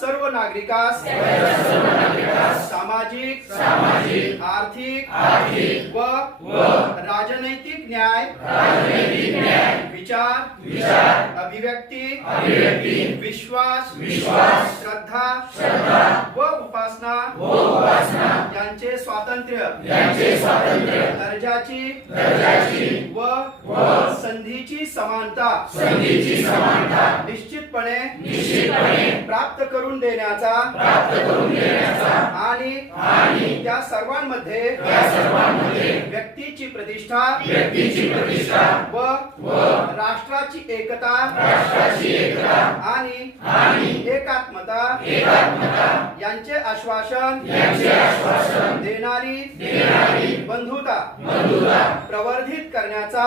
सर्व नागरिकास सामाजिक आर्थिक व राजनैतिक न्याय विचार अभिव्यक्ती विश्वास श्रद्धा व उपासना यांचे स्वातंत्र्य दर्जाची व संधीची समानता निश्चितपणे प्राप्त करून देण्याचा आणि त्या सर्वांमध्ये व्यक्तीची प्रतिष्ठा व राष्ट्राची एकता आणि एकात्मता यांचे आश्वासन देणारी बंधुता प्रवर्धित करण्याचा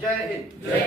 जय हिंद